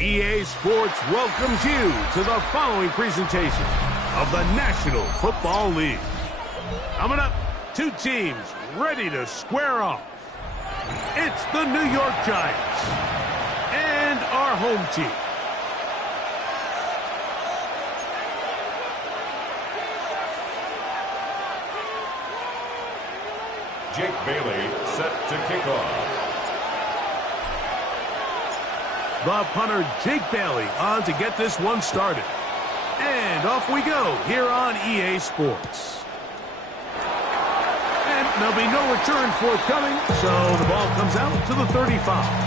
EA Sports welcomes you to the following presentation of the National Football League. Coming up, two teams ready to square off. It's the New York Giants and our home team. Jake Bailey set to kick off. The punter, Jake Bailey, on to get this one started. And off we go here on EA Sports. And there'll be no return forthcoming, so the ball comes out to the 35.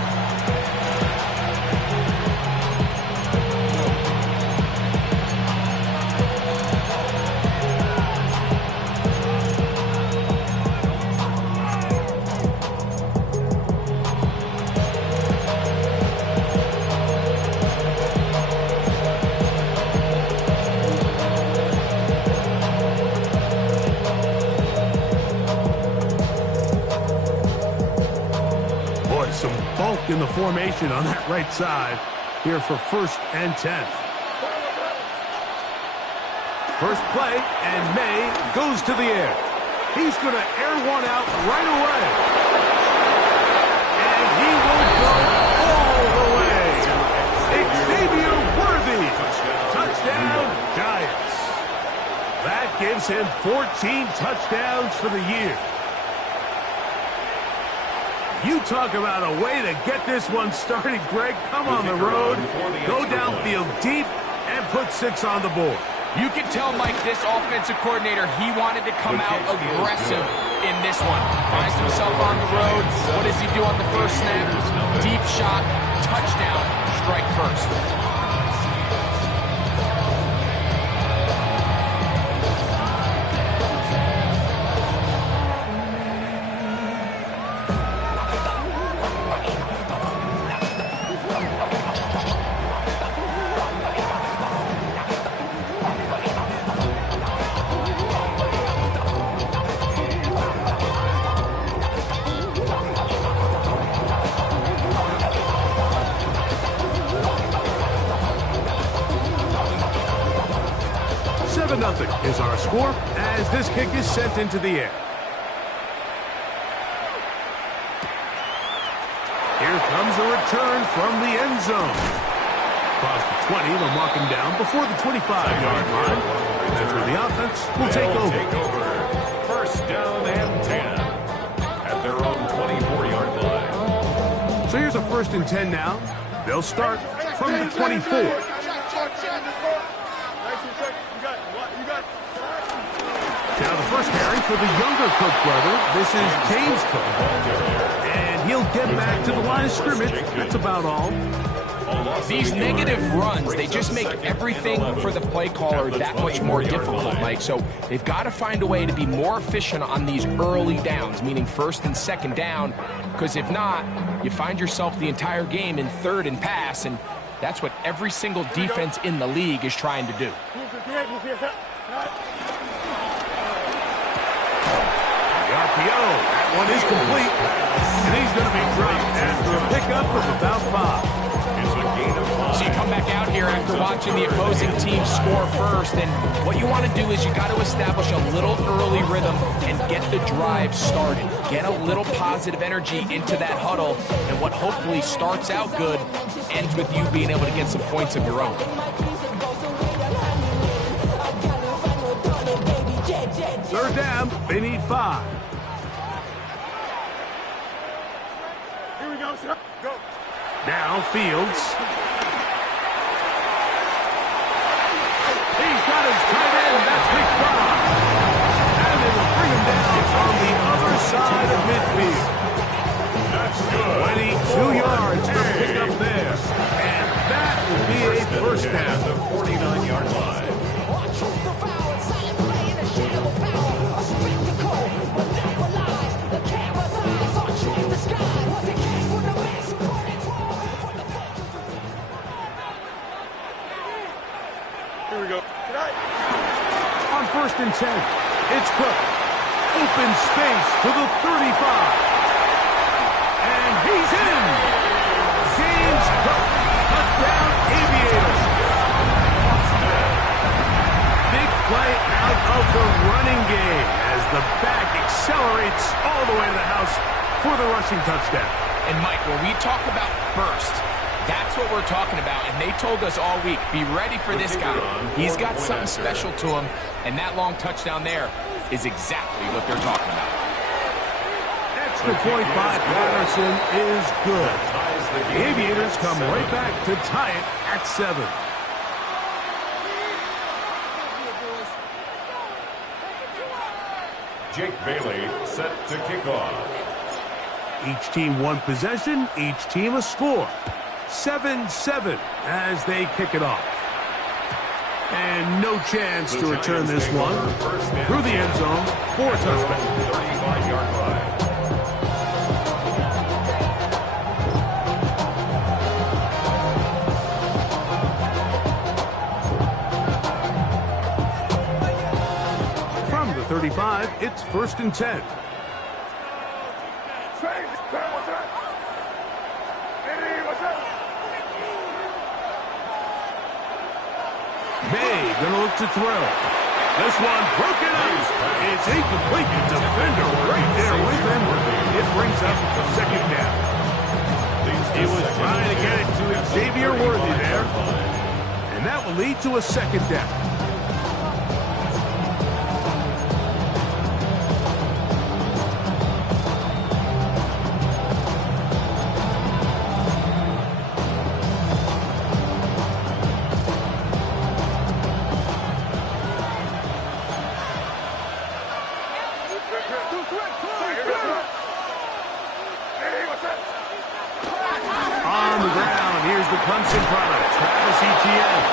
Some bulk in the formation on that right side here for 1st and 10. First play, and May goes to the air. He's going to air one out right away. And he will go all the way. Xavier Worthy. Touchdown, Giants. That gives him 14 touchdowns for the year. You talk about a way to get this one started, Greg. Come on the road, go downfield deep, and put 6 on the board. You can tell, Mike, this offensive coordinator, he wanted to come out aggressive in this one. Finds himself on the road. What does he do on the first snap? Deep shot, touchdown, strike first. Nothing is our score as this kick is sent into the air. Here comes a return from the end zone. Across the 20, they'll mark him down before the 25-yard line. That's where the offense will take over. First down and 10 at their own 24-yard line. So here's a 1st and 10 now. They'll start from the 24. Now the first carry for the younger Cook brother. This is James Cook. And he'll get back to the line of scrimmage. That's about all. These negative runs, they just make everything for the play caller that much more difficult, Mike. So they've got to find a way to be more efficient on these early downs, meaning 1st and 2nd down. Because if not, you find yourself the entire game in 3rd and pass. And that's what every single defense in the league is trying to do. That one is complete, and he's going to be dropped after a pickup of about 5. It's a gain of 5. So you come back out here after watching the opposing team score first, and what you want to do is you got to establish a little early rhythm and get the drive started. Get a little positive energy into that huddle, and what hopefully starts out good ends with you being able to get some points of your own. 3rd down, they need 5. Here we go, sir. Go. Now Fields. He's got his tight end. That's Big Bob. And they will bring him down on the other side of midfield. That's good. 22 yards for pickup there. And that will be a 1st down. The 49-yard line. Here we go. On 1st and 10, it's Cook. Open space to the 35. And he's in. James Cook, touchdown the rushing touchdown. And Mike, when we talk about burst, that's what we're talking about. And they told us all week, be ready for this guy. He's got something special to him. And that long touchdown there is exactly what they're talking about. Extra point by Patterson is good. The Aviators come right back to tie it at 7. Jake Bailey set to kick off. Each team one possession, each team a score. 7-7 as they kick it off. And no chance to return this one through the end zone for a touchback. 35-yard line. From the 35, it's 1st and 10. May gonna look to throw. This one broken up. It's incomplete. The defender right there with him. It brings up the 2nd down. He was trying to get it to Xavier Worthy there. And that will lead to a 2nd down. On the ground, here's the Clemson product, Travis Etienne.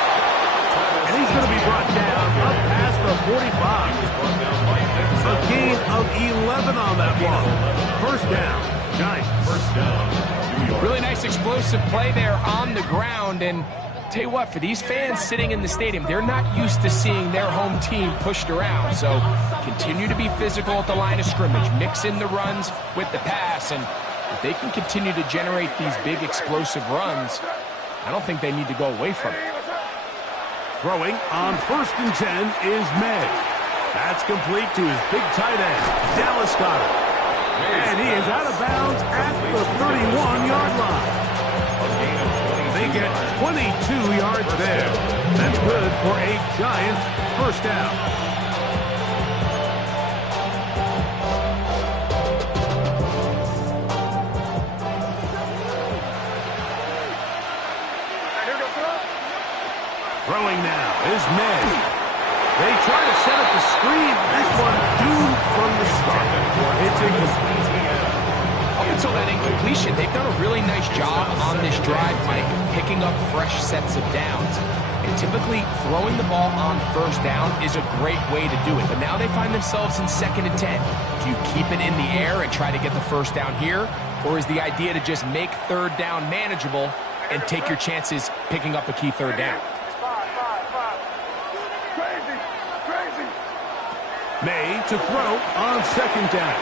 And he's going to be brought down up past the 45. A gain of 11 on that one. 1st down, Giants. 1st down, New York. Really nice explosive play there on the ground. And tell you what, for these fans sitting in the stadium, they're not used to seeing their home team pushed around. So continue to be physical at the line of scrimmage. Mix in the runs with the pass. And if they can continue to generate these big explosive runs, I don't think they need to go away from it. Throwing on 1st and 10 is May. That's complete to his big tight end, Dallas Goedert. And he is out of bounds at the 31-yard line. They get 22 yards there. That's good for a Giants 1st down. Throwing now is May. They try to set up the screen. This one doomed from the start. It's incomplete. Up until that incompletion, they've done a really nice job on this drive, Mike, picking up fresh sets of downs. And typically, throwing the ball on 1st down is a great way to do it. But now they find themselves in 2nd and 10. Do you keep it in the air and try to get the 1st down here? Or is the idea to just make 3rd down manageable and take your chances picking up a key 3rd down? May to throw on 2nd down.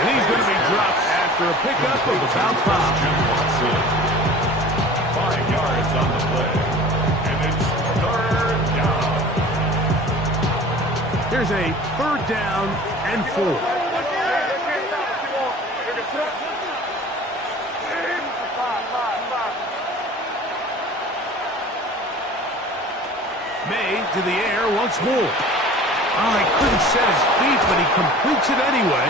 And he's going to be dropped after a pickup of about 5. 5 yards on the play. And it's 3rd down. Here's a 3rd down and 4. May to the air once more. Oh, he couldn't set his feet, but he completes it anyway.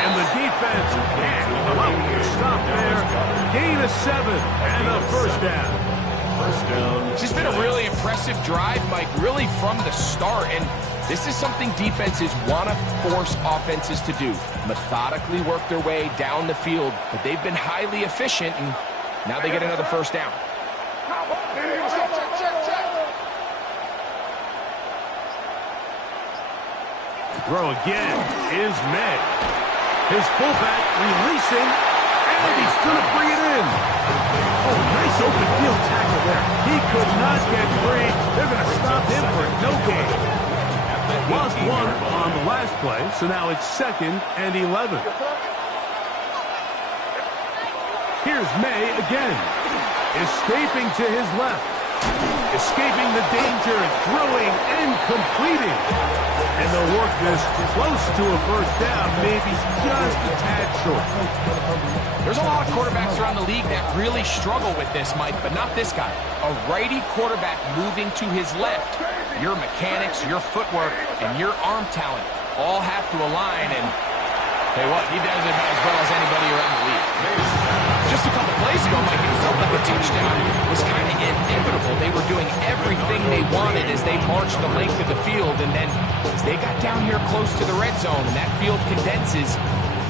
And the defense can't come up with a stop there. Gain of 7 and a 1st down. 1st down. It's just been a really impressive drive, Mike, really from the start. And this is something defenses want to force offenses to do. Methodically work their way down the field. But they've been highly efficient, and now they get another 1st down. Throw again is May. His fullback releasing, and he's going to bring it in. Oh, nice open field tackle there. He could not get free. They're going to stop him for no gain. Lost 1 on the last play, so now it's 2nd and 11. Here's May again. Escaping to his left. Escaping the danger, throwing and completing. And they'll work this close to a first down, maybe just a tad short. There's a lot of quarterbacks around the league that really struggle with this, Mike, but not this guy. A righty quarterback moving to his left. Your mechanics, your footwork, and your arm talent all have to align, and tell you what, he does it as well as anybody around the league. Just a couple plays ago, Mike, it felt like a touchdown was kind of inevitable. They were doing everything they wanted as they marched the length of the field, and then as they got down here close to the red zone and that field condenses,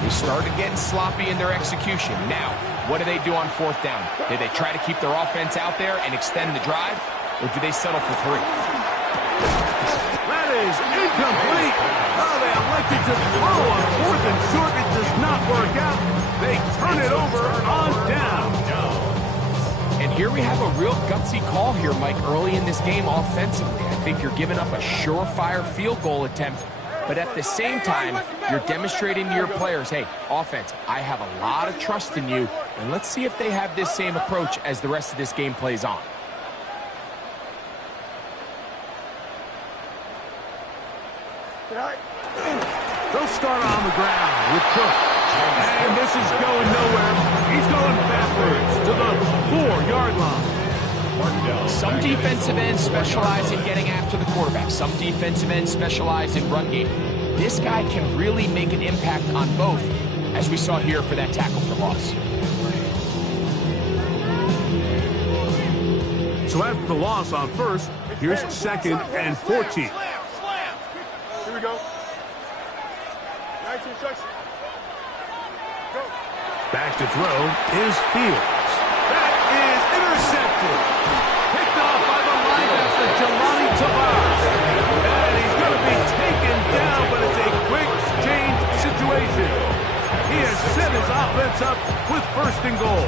they started getting sloppy in their execution. Now, what do they do on fourth down? Do they try to keep their offense out there and extend the drive, or do they settle for 3? That is incomplete. Oh, they elected to throw on fourth and short. It does not work out. They turn it over on down. And here we have a real gutsy call here, Mike, early in this game offensively. I think you're giving up a surefire field goal attempt, but at the same time, you're demonstrating to your players, hey, offense, I have a lot of trust in you, and let's see if they have this same approach as the rest of this game plays on. They'll start on the ground with Cook. And this is going nowhere. He's going backwards to the 4-yard line. Some defensive ends specialize in getting after the quarterback. Some defensive ends specialize in run game. This guy can really make an impact on both, as we saw here for that tackle for loss. So after the loss on first, here's 2nd and 14. Here we go. Nice instruction. Go. Back to throw is Fields. That is intercepted. Picked off by the linebacker, Jelani Tavares. And he's going to be taken down, but it's a quick change situation. He has set his offense up with 1st and goal.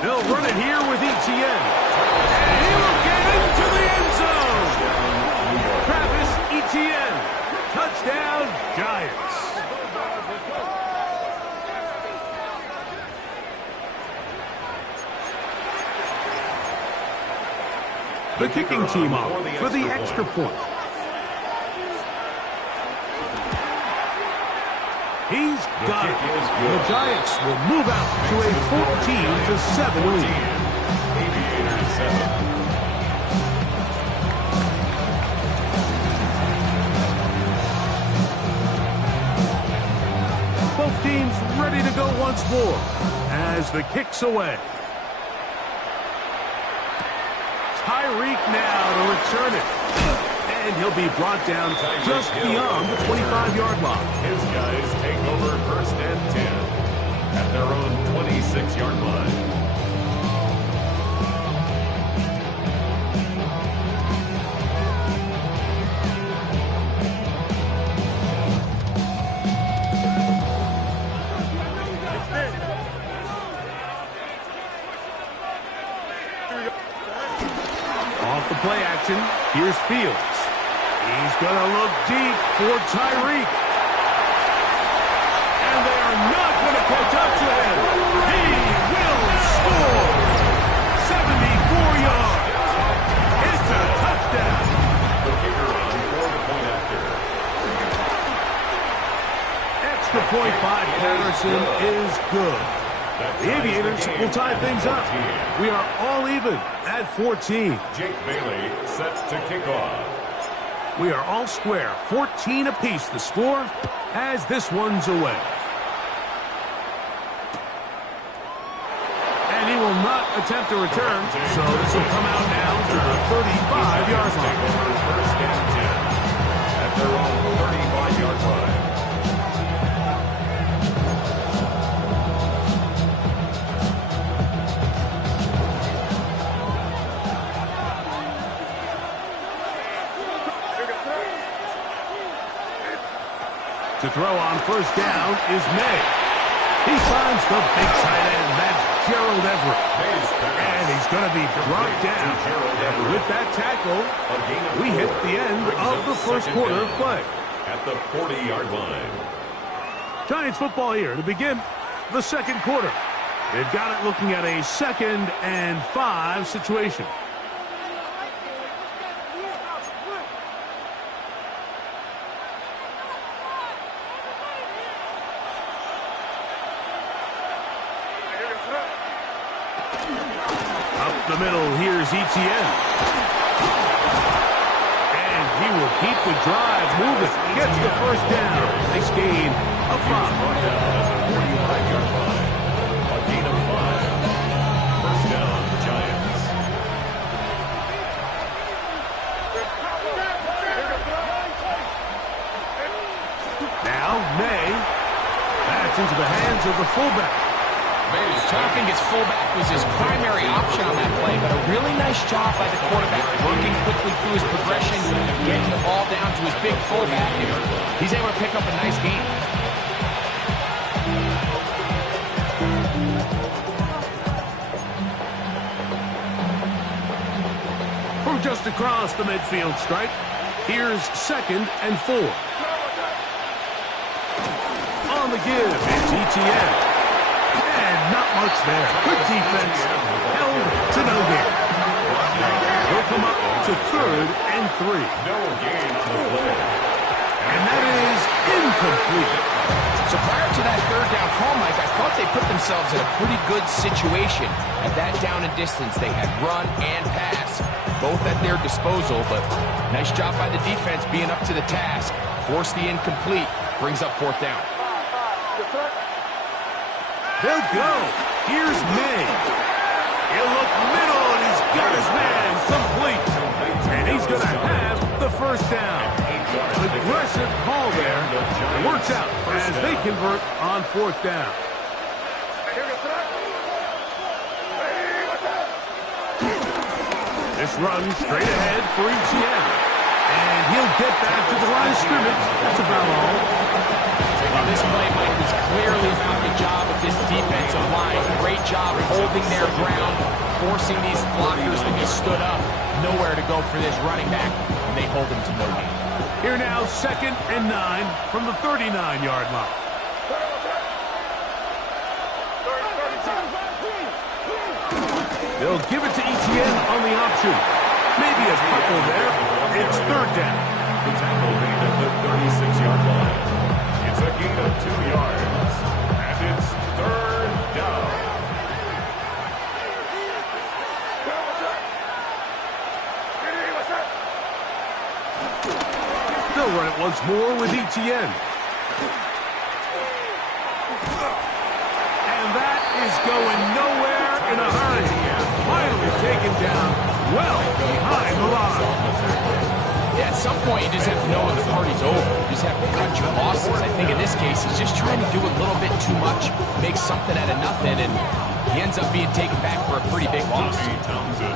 They'll run it here with Etienne. And he will get into the end zone. Travis Etienne. Touchdown, Giants. The kicking team off for the extra point. He's got it. The Giants will move out to a 14-7 lead. Aviators 7. Both teams ready to go once more as the kick's away. Tyreek now to return it. And he'll be brought down just beyond the 25-yard line. His guys take over 1st and 10 at their own 26-yard line. Off the play action, here's Fields. He's going to look deep for Tyreek. And they are not going to catch up to him. He will score. 74 yards. It's a touchdown. The kicker on for the point after. Extra point by Patterson is good. The Aviators will tie things up. We are all even at 14. Jake Bailey sets to kick off. We are all square, 14 apiece the score as this one's away. And he will not attempt to return, so this will come out now to the 35-yard line. 1st and 10 at their own 35-yard line. To throw on 1st down is May. He finds the big tight end, that's Gerald Everett. And he's going to be brought down. And with that tackle, we hit the end of the first quarter of play. At the 40-yard line. Giants football here to begin the second quarter. They've got it looking at a 2nd and 5 situation. Up the middle, here's Etienne. And he will keep the drive moving. Gets the first down. Nice gain of 5. Brought down at the 45-yard line. A gain of 5. First down, Giants. Now, May. That's into the hands of the fullback. I think his fullback was his primary option on that play, but a really nice job by the quarterback, working quickly through his progression, getting the ball down to his big fullback, and he's able to pick up a nice gain. From just across the midfield stripe, here's 2nd and 4. On the give, it's Etienne. And not much there. Good defense. Held to no gain. He'll come up to 3rd and 3. No gain on the play. And that is incomplete. So prior to that 3rd down call, Mike, I thought they put themselves in a pretty good situation. At that down and distance, they had run and pass, both at their disposal, but nice job by the defense being up to the task. Force the incomplete, brings up 4th down. They'll go. Here's May. He'll look middle, and he's got his man complete. And he's going to have the first down. Aggressive call there. Works out as they convert on 4th down. This run straight ahead for Etienne. And he'll get back to the line of scrimmage. That's about all. Well, this play, Mike, was clearly about the job of this defensive line. Great job holding their ground, forcing these blockers to be stood up. Nowhere to go for this running back, and they hold him to no gain. Here now, 2nd and 9 from the 39-yard line. They'll give it to Etienne on the option. Maybe a couple there. It's 3rd down. The tackle made at the 36-yard line. It's a gain of 2 yards, and it's 3rd down. They'll run it once more with Etienne. And that is going nowhere in a hurry. Finally taken down well behind the line. Yeah, at some point you just have to know when the party's over. You just have to cut your losses. I think in this case he's just trying to do a little bit too much, make something out of nothing, and he ends up being taken back for a pretty big loss.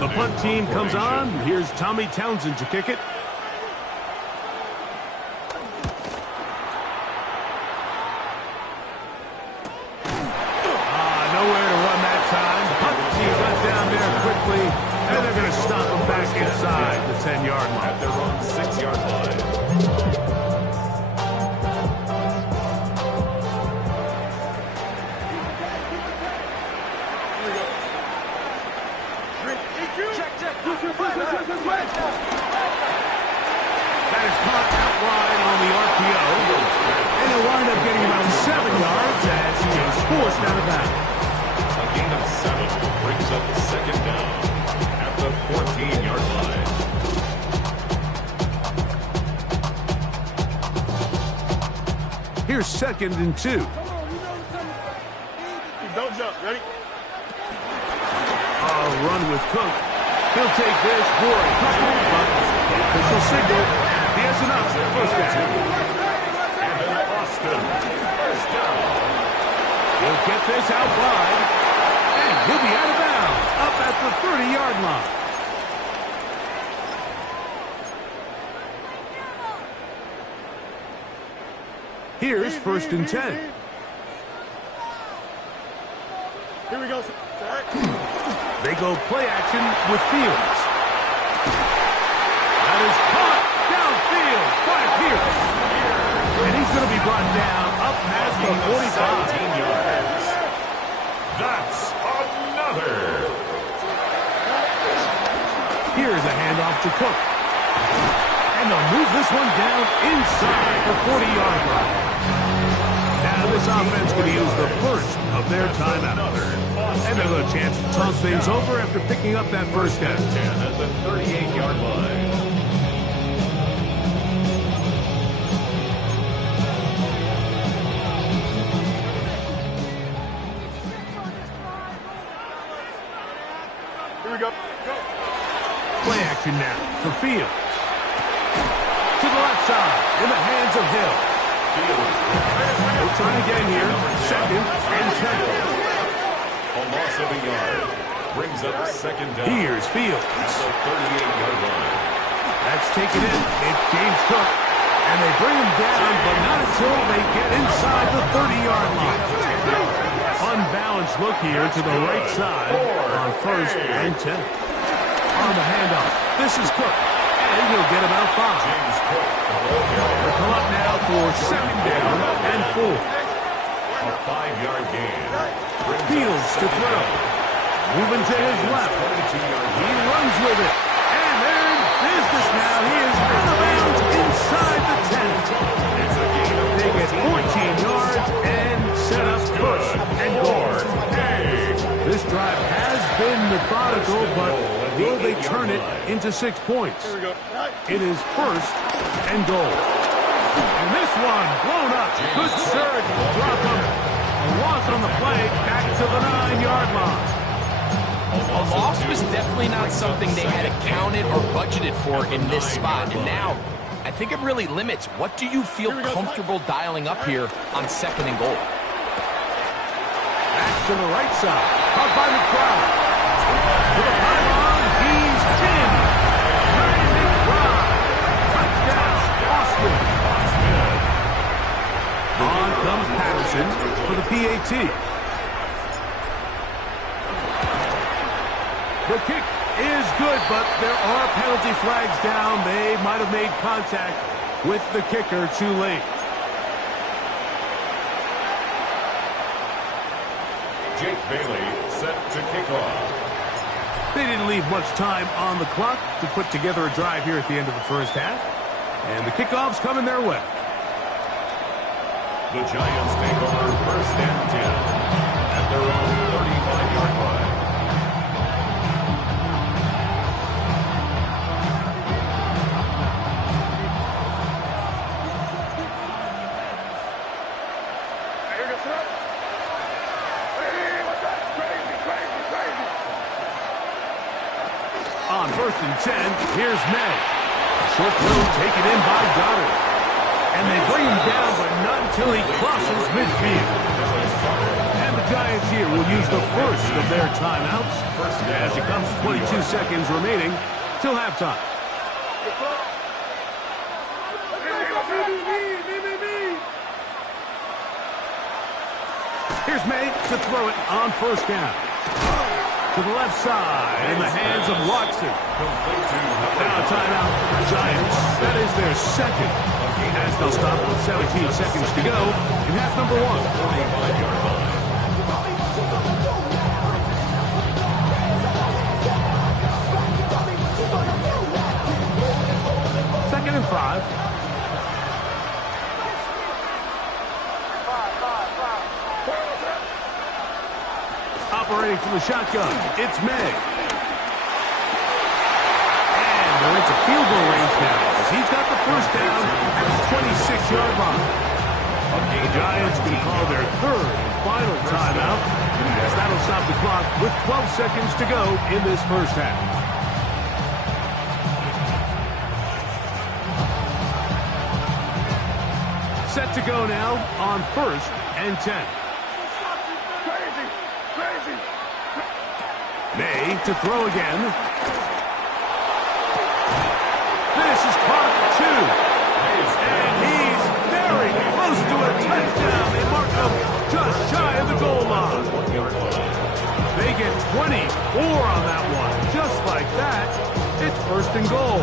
The punt team comes on. Here's Tommy Townsend to kick it. Nowhere to run that time. Punt team got down there quickly, and they're going to stop him back inside the 10-yard line. At their own 6-yard line. That is caught out wide on the RPO, and he'll wind up getting around 7 yards as he is forced out of bounds. A gain of 7 brings up 2nd down at the 14-yard line. Here's 2nd and 2. Don't jump. Ready? Run with Cook. He'll take this for a couple, but the official signal, he has enough. First down. And then Austin, first down. He'll get this out wide, and he'll be out of bounds up at the 30-yard line. Here's 1st and 10. Here we go. They go play action with Fields. That is caught downfield by Pierce. And he's going to be brought down up past the 45. 17 yards. That's another. Here's a handoff to Cook. And they'll move this one down inside the 40-yard line. Now this offense could use the first of their timeouts. And they'll have a chance to talk things over after picking up that first down. 10 at the 38-yard line. Here we go. Play action now for Fields. To the left side, in the hands of Hill. They're trying to get in here. Second and 10. A loss of a yard. Brings up second down. Here's Fields. At the 38-yard line. That's taken in. It's James Cook. And they bring him down, but not until they get inside the 30-yard line. Unbalanced look here to the right side on first and 10. On the handoff, this is Cook. And he'll get about 5. James Cook. They'll come up now for second down and 4. A 5-yard gain. Fields to throw. Moving to his left. He runs with it. And they're in business now. He is out of bounds inside the 10. It's a gain of They get 14 yards and set up first and goal. This drive has been methodical, but will they turn it into 6 points? Here we go. It is first and goal. And this one blown up. Good surge. Drop him. A loss on the play. Back to the 9-yard line. A loss was definitely not something they had accounted or budgeted for in this spot. And now, I think it really limits. What do you feel comfortable dialing up here on second and goal? Back to the right side. Caught by McBride. To the pylon. He's in. Ray McBride. Touchdown, Austin. On comes Patterson for the PAT. The kick is good, but there are penalty flags down. They might have made contact with the kicker too late. Jake Bailey set to kick off. They didn't leave much time on the clock to put together a drive here at the end of the first half. And the kickoff's coming their way. The Giants take over first and 10 at their own 35-yard line. Here we go, sir. Hey, what's that? Crazy, crazy, crazy. On first and 10, here's May. Short throw taken in by Goddard. And they bring him down, but not until he crosses midfield. And the Giants here will use the first of their timeouts as it comes to 22 seconds remaining till halftime. Here's May to throw it on first down. To the left side in the hands of Watson. Now a timeout for the Giants. That is their second. As they'll stop with 17 seconds to go in half number 1. 45-yard line. Second and 5. Operating from the shotgun, it's May. And they're into field goal range now as he's got the first down at the 26-yard line. The Giants can call their third and final timeout as that'll stop the clock with 12 seconds to go in this first half. Set to go now on first and 10. Crazy, crazy. May to throw again. This is caught 2. And he's very close to a touchdown. They mark him just shy of the goal line. They get 24 on that one. Just like that, it's first and goal.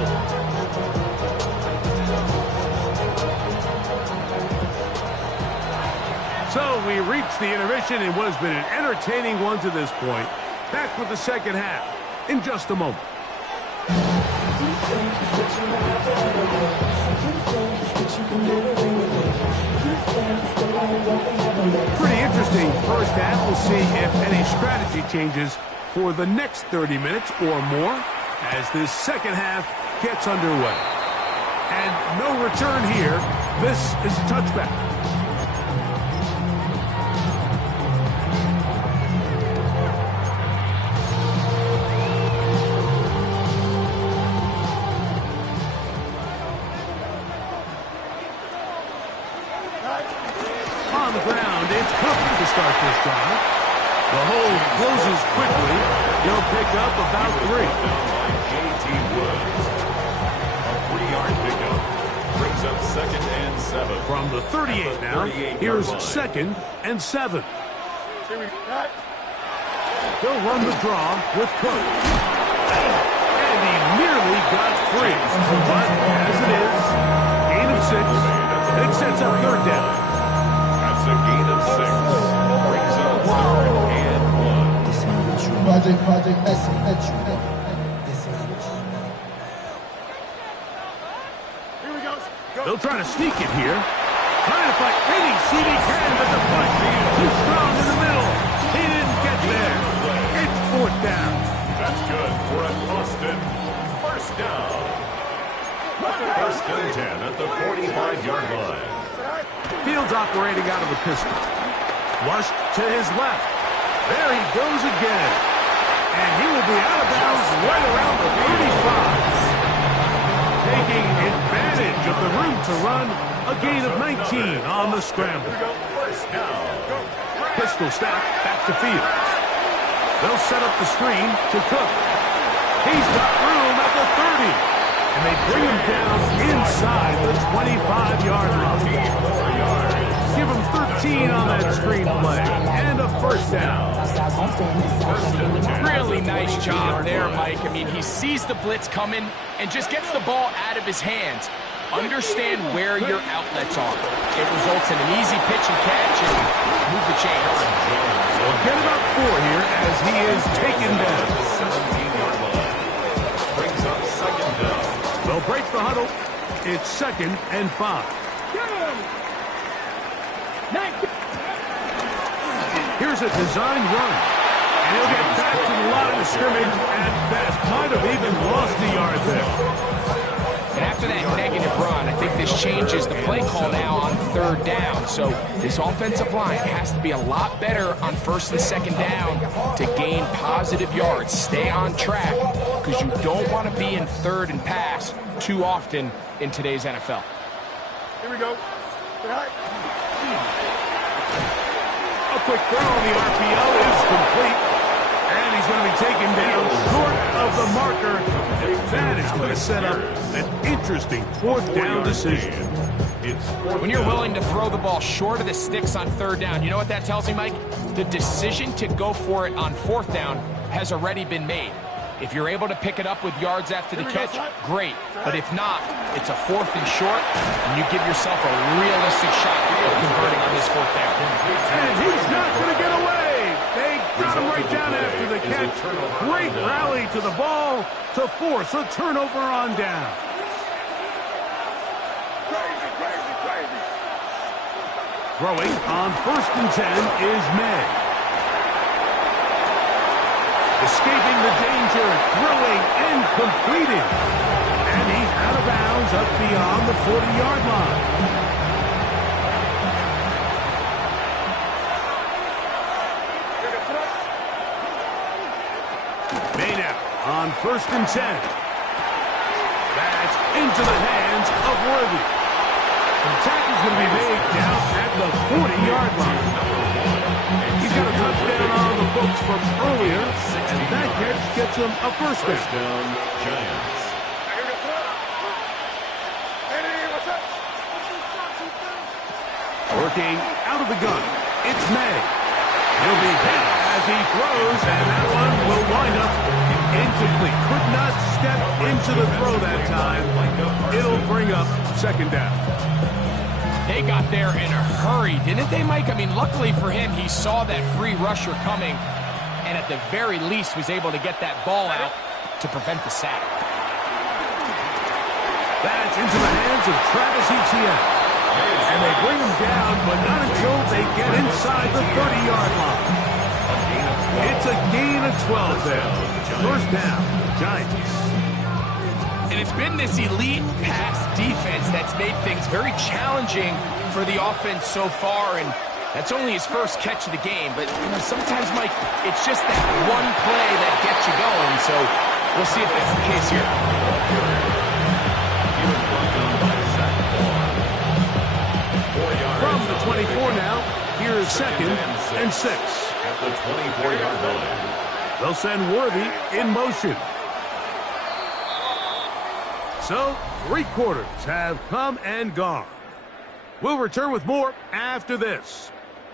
So we reached the intermission in what has been an entertaining one to this point. Back with the second half in just a moment. Pretty interesting first half. We'll see if any strategy changes for the next 30 minutes or more as this second half gets underway. And no return here. This is a touchback. On the ground, it's Cook to start this drive. The hole closes quickly. He'll pick up about 3. J.T. Woods. A 3-yard pickup brings up 2nd and 7. From the 38 now, here's 2nd and 7. They'll run the draw with Cook. And he nearly got free. But as it is, gain of 6. It sets up 3rd down. That's a gain of 6. Brings up 3rd and 1. Project S. Here we go. They'll try to sneak it here. Trying to fight any seed he can, but the push too strong in the middle. He didn't get there. It's 4th down. That's good for a Boston 1st down. 1st and 10 at the 45-yard line. Fields operating out of the pistol. Flushed to his left. There he goes again. And he will be out of bounds right around the 35. Taking advantage of the room to run. A gain of 19 on the scramble. 1st down. Pistol snap back to Fields. They'll set up the screen to Cook. He's got room at the 30. And they bring him down inside the 25-yard line. Give him 13 on that screen play. And a 1st down. Really nice job there, Mike. I mean, he sees the blitz coming and just gets the ball out of his hands. Understand where your outlets are. It results in an easy pitch and catch and move the chains. They'll get about 4 here as he is taken down. 17-yard line. Brings up 2nd down. They'll break the huddle. It's 2nd and 5. Here's a design run. And he'll get back to the line of scrimmage at best. Might have even lost a yard there. And after that negative run, I think this changes the play call now on 3rd down. So this offensive line has to be a lot better on 1st and 2nd down to gain positive yards. Stay on track because you don't want to be in 3rd and pass too often in today's NFL. Here we go. A quick throw on the RPO is complete. And he's going to be taken down short of the marker. And that is going to set up an interesting 4th down decision. When you're willing to throw the ball short of the sticks on 3rd down, you know what that tells me, Mike? The decision to go for it on 4th down has already been made. If you're able to pick it up with yards after the catch, great. But if not, it's a 4th and short, and you give yourself a realistic shot of converting on this 4th down. And he's not going to get away. They got him right down after the catch. Great rally to the ball to force a turnover on down. Crazy. Throwing on 1st and 10 is May. Escaping the danger, throwing and completing. And he's out of bounds up beyond the 40-yard line. May now on 1st and 10. That's into the hands of Worthy. The tackle is going to be made down at the 40-yard line. He's got a touchdown on the books from earlier, and that catch gets him a 1st down. Giants. Working out of the gun, it's May. He'll be hit as he throws, and that one will wind up incomplete. Could not step into the throw that time. It'll bring up second down. They got there in a hurry, didn't they, Mike? I mean, luckily for him, he saw that free rusher coming, and at the very least was able to get that ball out to prevent the sack. That's into the hands of Travis Etienne. And they bring him down, but not until they get inside the 30-yard line. It's a gain of 12 there. First down, Giants. And it's been this elite pass defense that's made things very challenging for the offense so far, and that's only his first catch of the game. But you know, sometimes, Mike, it's just that one play that gets you going, so we'll see if that's the case here. From the 24 now, here is second and 6. At the 24-yard line. They'll send Worthy in motion. So, 3 quarters have come and gone. We'll return with more after this.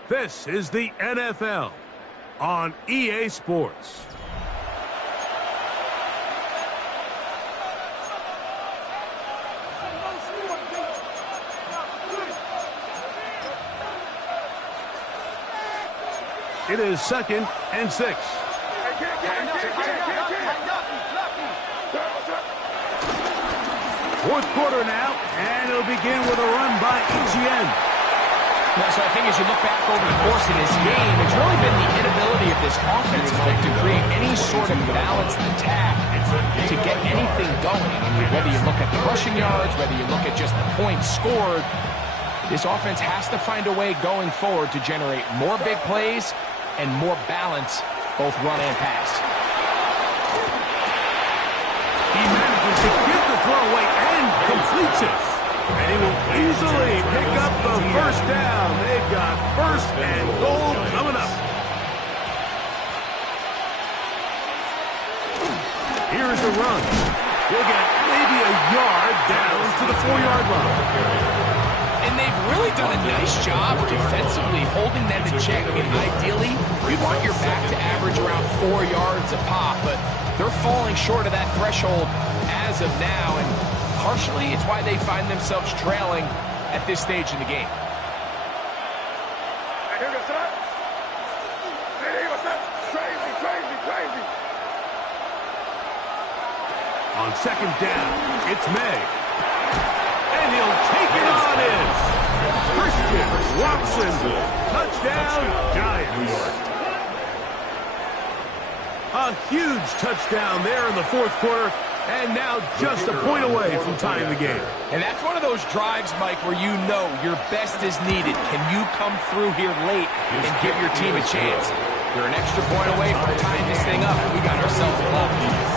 This is the NFL on EA Sports. It is second and 6. Fourth quarter now, and it'll begin with a run by Etienne. So I think as you look back over the course of this game, it's really been the inability of this offense, Mike, to create any sort of balanced attack to get anything going. I mean, whether you look at the rushing yards, whether you look at just the points scored, this offense has to find a way going forward to generate more big plays and more balance, both run and pass. He manages to get the throw away and completes it. And he will easily pick up the first down. They've got first and goal coming up. Here's the run. He'll get maybe a yard down to the 4-yard line. And they've really done a nice job defensively holding them in check. I mean, ideally, you want your back to average around 4 yards a pop, but they're falling short of that threshold as of now, and partially it's why they find themselves trailing at this stage in the game. On second down, it's May. And he'll take it on in. Christian Watson, touchdown, Giants. A huge touchdown there in the fourth quarter, and now just a point away from tying the game. And that's one of those drives, Mike, where you know your best is needed. Can you come through here late and give your team a chance? They're an extra point away from tying this thing up, and we got ourselves a ball.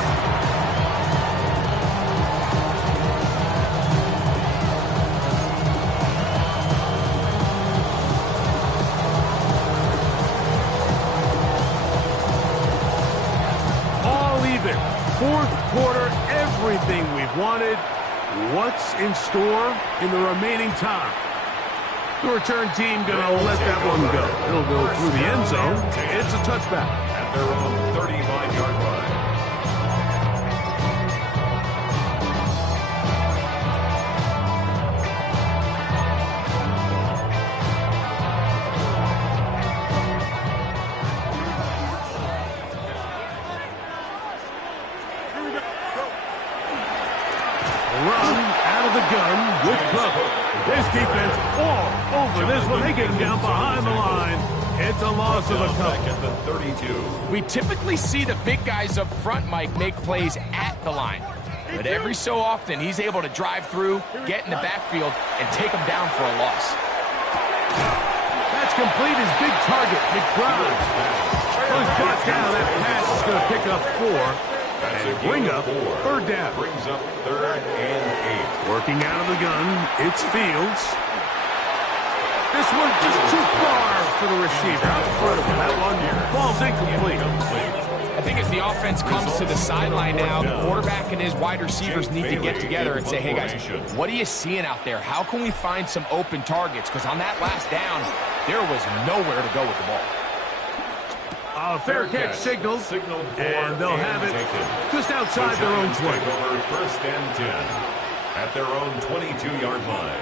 Fourth quarter, everything we've wanted. What's in store in the remaining time? The return team going to let that one go. It'll go through the end zone. It's a touchback. At their own 35-yard line. This defense all over this one. They get him down behind the line. It's a loss of a couple. At the 32. We typically see the big guys up front, Mike, make plays at the line. But every so often, he's able to drive through, get in the backfield, and take them down for a loss. That's complete his big target, McBride. Well, he's brought down. That pass is going to pick up 4. And bring up third down. Brings up 3rd and 8. Working out of the gun, it's Fields. This one just too far for the receiver. Out in front of him. That one falls incomplete. I think as the offense comes to the sideline now, the quarterback and his wide receivers need to get together and say, hey guys, what are you seeing out there? How can we find some open targets? Because on that last down, there was nowhere to go with the ball. Fair catch signaled, and they'll have it just outside their own 20. First and 10 at their own 22-yard line.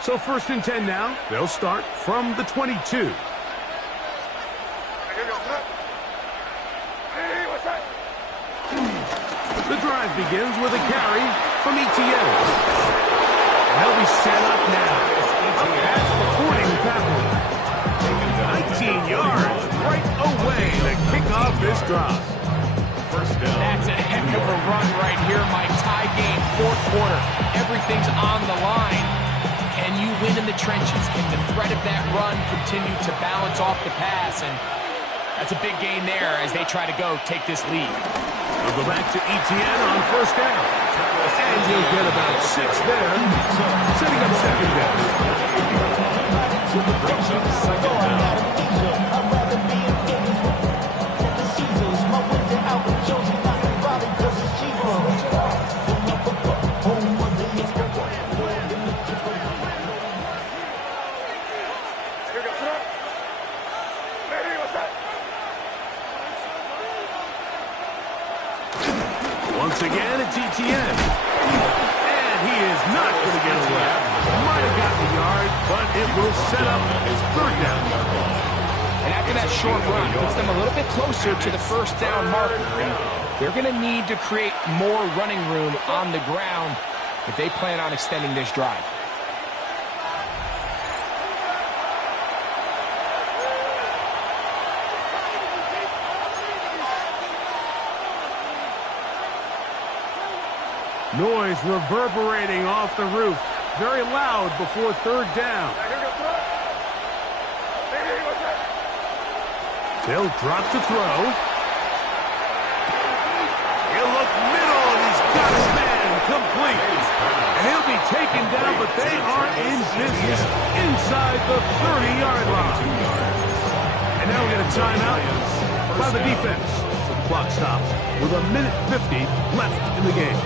So first and 10 now. They'll start from the 22. The drive begins with a carry from Etienne. And they'll be set up now. Up past the 40 with that one. 19 yards right away to kick off this drive. That's a heck of a run right here, Mike. Tie game, fourth quarter. Everything's on the line. Can you win in the trenches? Can the threat of that run continue to balance off the pass? And that's a big gain there as they try to go take this lead. We'll go back to Etienne on first down. And he'll get about 6 there, setting up second down. Brings up second down. Once again, it's Etienne. And he is not going to get away. Might have got the yard, but it will set up his third down. And after that short run, puts them a little bit closer to the first down marker. And they're going to need to create more running room on the ground if they plan on extending this drive. Noise reverberating off the roof. Very loud before third down. They'll drop to throw. He'll look middle, and he's got his man complete. And he'll be taken down, but they are in business inside the 30-yard line. And now we get a timeout by the defense. So the clock stops with 1:50 left in the game.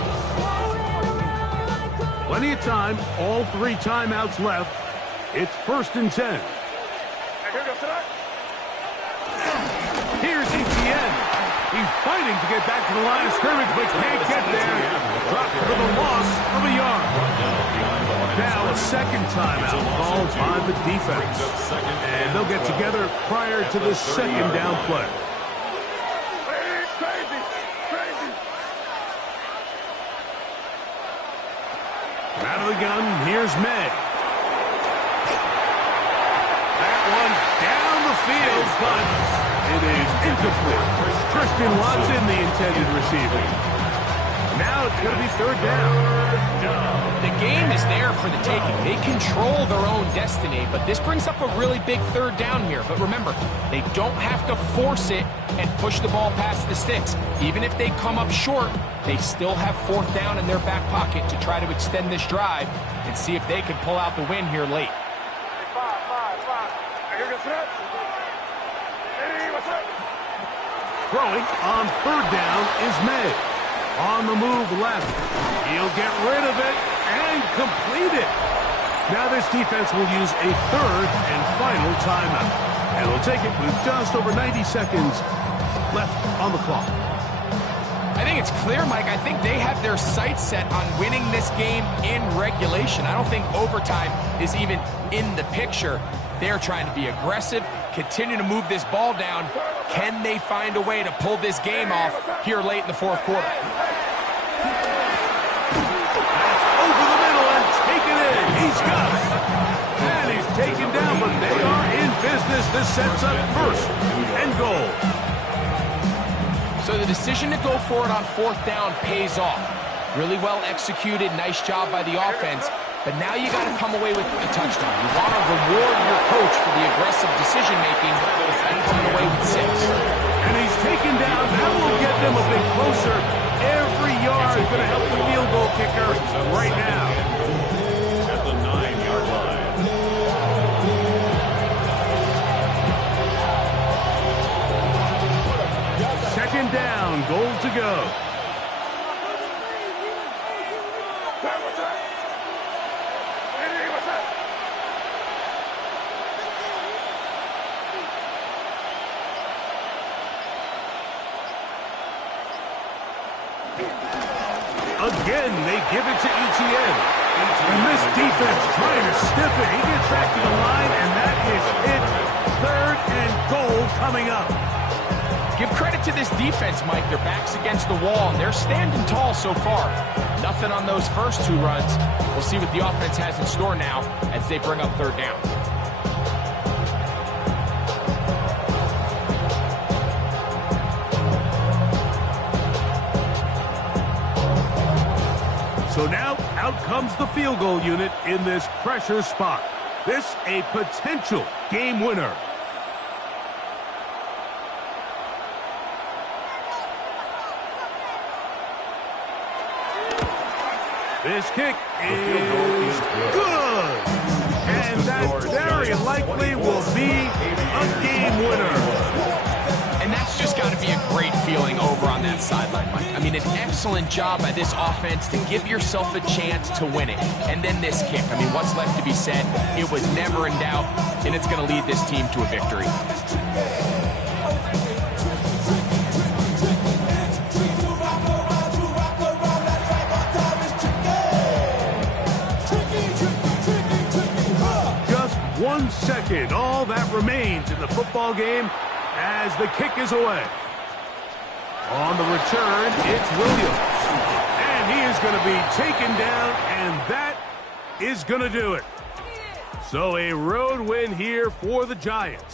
Plenty of time, all 3 timeouts left. It's first and 10. Here's Etienne. He's fighting to get back to the line of scrimmage, but can't get there. Dropped for the loss of a yard. Now a second timeout called by the defense. And they'll get together prior to the second down play. Out of the gun, here's May. That one down the field, but it is incomplete. Christian Watson, the intended receiver. Now it's going to be third down. The game is there for the taking. They control their own destiny, but this brings up a really big third down here. But remember, they don't have to force it and push the ball past the sticks. Even if they come up short, they still have fourth down in their back pocket to try to extend this drive and see if they can pull out the win here late. Throwing on third down is May. On the move left. He'll get rid of it and complete it. Now this defense will use a third and final timeout. And will take it with just over 90 seconds left on the clock. I think it's clear, Mike. I think they have their sights set on winning this game in regulation. I don't think overtime is even in the picture. They're trying to be aggressive, continue to move this ball down. Can they find a way to pull this game off here late in the fourth quarter? Over the middle and taken in. He's got it. And he's taken down, but they are in business. This sets up first and goal. So the decision to go for it on fourth down pays off. Really well executed, nice job by the offense. But now you got to come away with a touchdown. You want to reward your coach for the aggressive decision-making and coming away with 6. And he's taken down. That will get them a bit closer. Every yard is going to help the field goal kicker right now. At the 9-yard line. Second down, goal to go. Again, they give it to Etienne. And this defense trying to stiff it. He gets back to the line, and that is it. 3rd and goal coming up. Give credit to this defense, Mike. Their back's against the wall, and they're standing tall so far. Nothing on those first 2 runs. We'll see what the offense has in store now as they bring up 3rd down. So now, out comes the field goal unit in this pressure spot. This a potential game winner. This kick is good. And that very likely will be a game winner. And that's just got to be a great feeling over on that sideline, Mike. I mean, an excellent job by this offense to give yourself a chance to win it. And then this kick. I mean, what's left to be said? It was never in doubt, and it's going to lead this team to a victory. Just 1 second, all that remains in the football game as the kick is away. On the return, it's Williams. And he is going to be taken down, and that is going to do it. So a road win here for the Giants.